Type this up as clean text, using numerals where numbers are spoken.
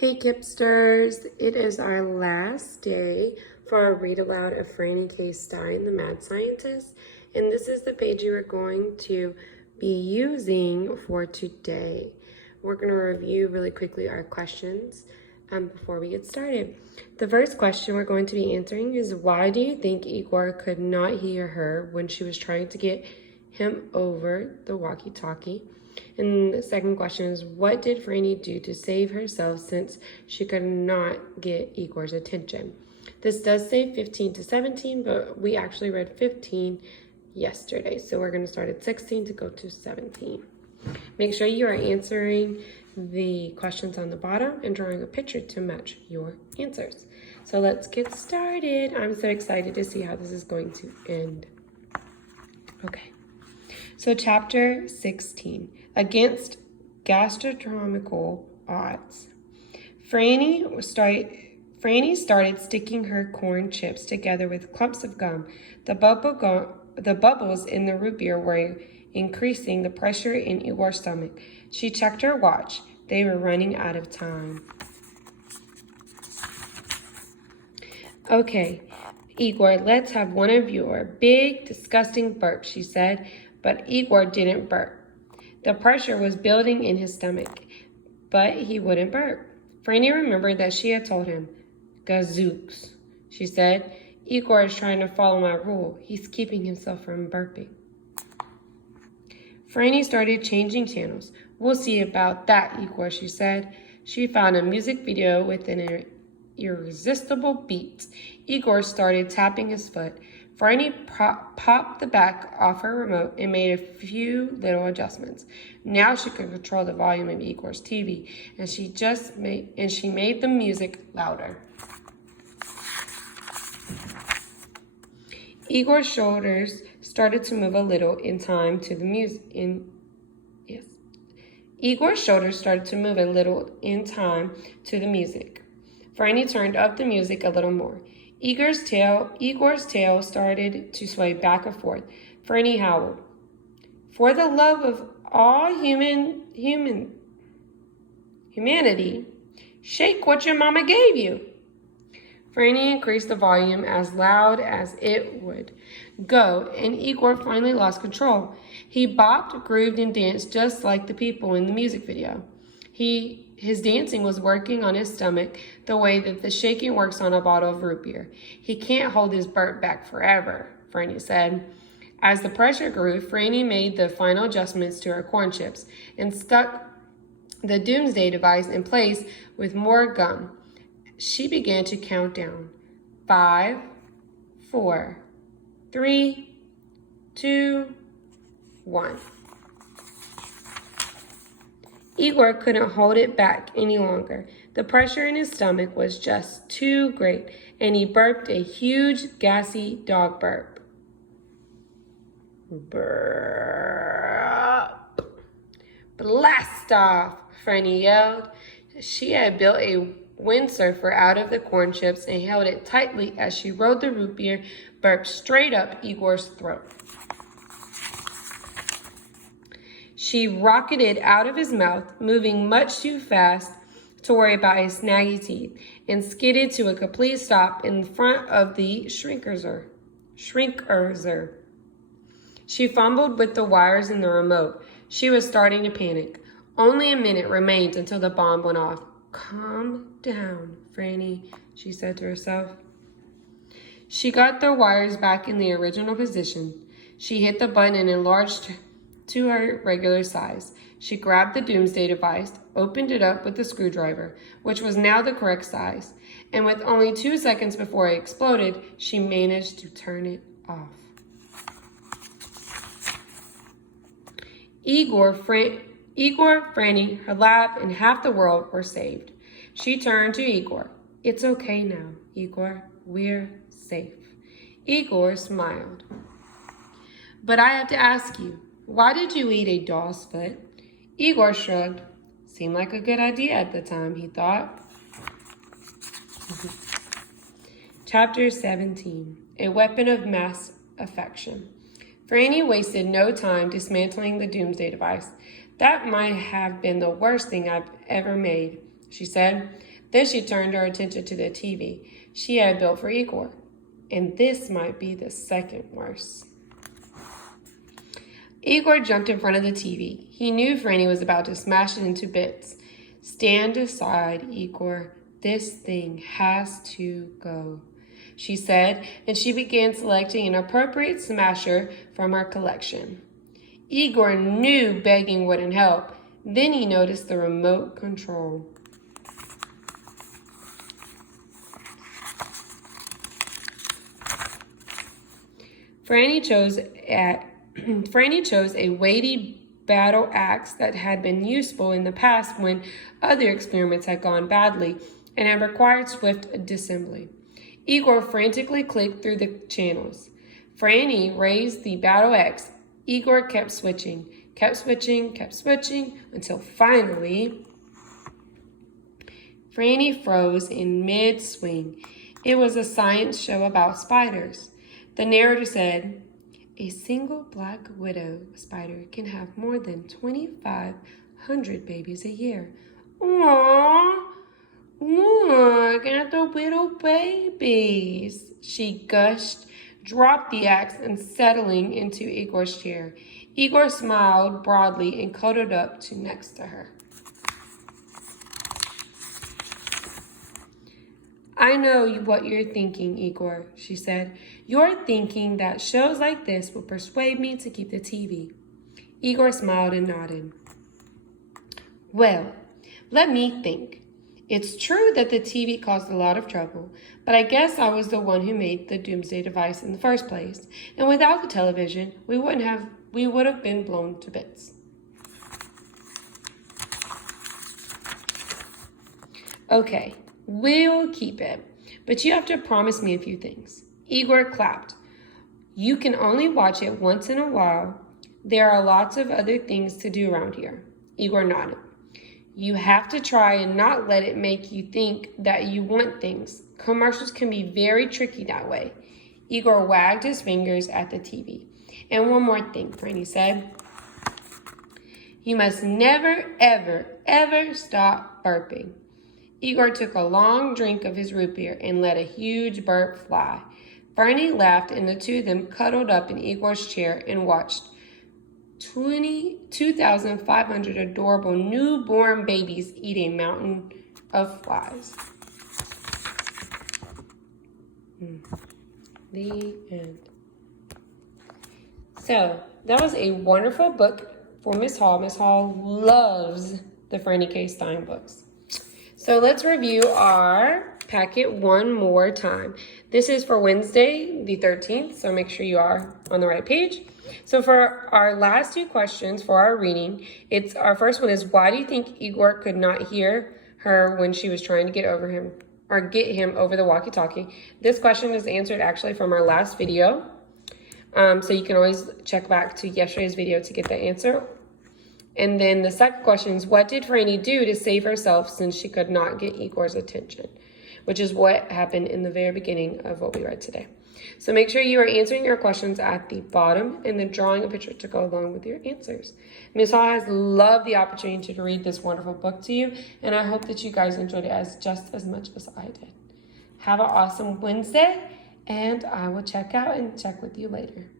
Hey Kipsters, it is our last day for our read aloud of Franny K. Stein, the Mad Scientist, and this is the page you are going to be using for today. We're going to review really quickly our questions before we get started. The first question we're going to be answering is, why do you think Igor could not hear her when she was trying to get him over the walkie-talkie? And the second question is, what did Franny do to save herself since she could not get Igor's attention? This does say 15 to 17, but we actually read 15 yesterday. So we're going to start at 16 to go to 17. Make sure you are answering the questions on the bottom and drawing a picture to match your answers. So let's get started. I'm so excited to see how this is going to end. Okay. So chapter 16, against gastronomical odds. Franny started sticking her corn chips together with clumps of gum. The bubbles in the root beer were increasing the pressure in Igor's stomach. She checked her watch. They were running out of time. Okay, Igor, let's have one of your big, disgusting burps, she said. But Igor didn't burp. The pressure was building in his stomach, but he wouldn't burp. Franny remembered that she had told him. Gazooks, she said. Igor is trying to follow my rule. He's keeping himself from burping. Franny started changing channels. We'll see about that, Igor, she said. She found a music video with an irresistible beat. Igor started tapping his foot. Franny popped the back off her remote and made a few little adjustments. Now she could control the volume of Igor's TV, and she made the music louder. Igor's shoulders started to move a little in time to the music. Igor's shoulders started to move a little in time to the music. Franny turned up the music a little more. Igor's tail started to sway back and forth. Franny howled. For the love of all humanity, shake what your mama gave you. Franny increased the volume as loud as it would go, and Igor finally lost control. He bopped, grooved, and danced just like the people in the music video. His dancing was working on his stomach the way that the shaking works on a bottle of root beer. He can't hold his burp back forever, Franny said. As the pressure grew, Franny made the final adjustments to her corn chips and stuck the doomsday device in place with more gum. She began to count down. 5, 4, 3, 2, 1. Igor couldn't hold it back any longer. The pressure in his stomach was just too great, and he burped a huge, gassy dog burp. Burp. Blast off, Franny yelled. She had built a windsurfer out of the corn chips and held it tightly as she rode the root beer burp straight up Igor's throat. She rocketed out of his mouth, moving much too fast to worry about his snaggy teeth, and skidded to a complete stop in front of the shrinkerzer. She fumbled with the wires in the remote. She was starting to panic. Only a minute remained until the bomb went off. Calm down, Franny, she said to herself. She got the wires back in the original position. She hit the button and enlarged to her regular size. She grabbed the doomsday device, opened it up with the screwdriver, which was now the correct size, and with only 2 seconds before it exploded, she managed to turn it off. Igor, Franny, her lab, and half the world were saved. She turned to Igor. It's okay now, Igor. We're safe. Igor smiled. But I have to ask you, why did you eat a doll's foot? Igor shrugged. Seemed like a good idea at the time, he thought. Chapter 17, a weapon of mass affection. Franny wasted no time dismantling the doomsday device. That might have been the worst thing I've ever made. she said. Then she turned her attention to the TV she had built for Igor. And this might be the second worst. Igor jumped in front of the TV. He knew Franny was about to smash it into bits. Stand aside, Igor. This thing has to go, she said, and she began selecting an appropriate smasher from her collection. Igor knew begging wouldn't help. Then he noticed the remote control. Franny chose a weighty battle axe that had been useful in the past when other experiments had gone badly and had required swift disassembly. Igor frantically clicked through the channels. Franny raised the battle axe. Igor kept switching, until finally Franny froze in mid-swing. It was a science show about spiders. The narrator said, a single black widow spider can have more than 2,500 babies a year. Aww, look at the little babies, she gushed, dropped the axe and settling into Igor's chair. Igor smiled broadly and cuddled up next to her. I know what you're thinking, Igor, she said. You're thinking that shows like this will persuade me to keep the TV. Igor smiled and nodded. Well, let me think. It's true that the TV caused a lot of trouble, but I guess I was the one who made the doomsday device in the first place. And without the television, we would have been blown to bits. Okay. We'll keep it, but you have to promise me a few things. Igor clapped. You can only watch it once in a while. There are lots of other things to do around here. Igor nodded. You have to try and not let it make you think that you want things. Commercials can be very tricky that way. Igor wagged his fingers at the TV. And one more thing, Franny said. You must never, ever, ever stop burping. Igor took a long drink of his root beer and let a huge burp fly. Franny laughed, and the two of them cuddled up in Igor's chair and watched 2,500 adorable newborn babies eat a mountain of flies. The end. So, that was a wonderful book for Miss Hall. Miss Hall loves the Franny K. Stein books. So let's review our packet one more time. This is for Wednesday, the 13th, so make sure you are on the right page. So for our last two questions for our reading, our first one is, why do you think Igor could not hear her when she was trying to get him over the walkie-talkie? This question is answered actually from our last video. So you can always check back to yesterday's video to get the answer. And then the second question is, what did Franny do to save herself since she could not get Igor's attention? Which is what happened in the very beginning of what we read today. So make sure you are answering your questions at the bottom and then drawing a picture to go along with your answers. Ms. Hall has loved the opportunity to read this wonderful book to you, and I hope that you guys enjoyed it just as much as I did. Have an awesome Wednesday, and I will check out and check with you later.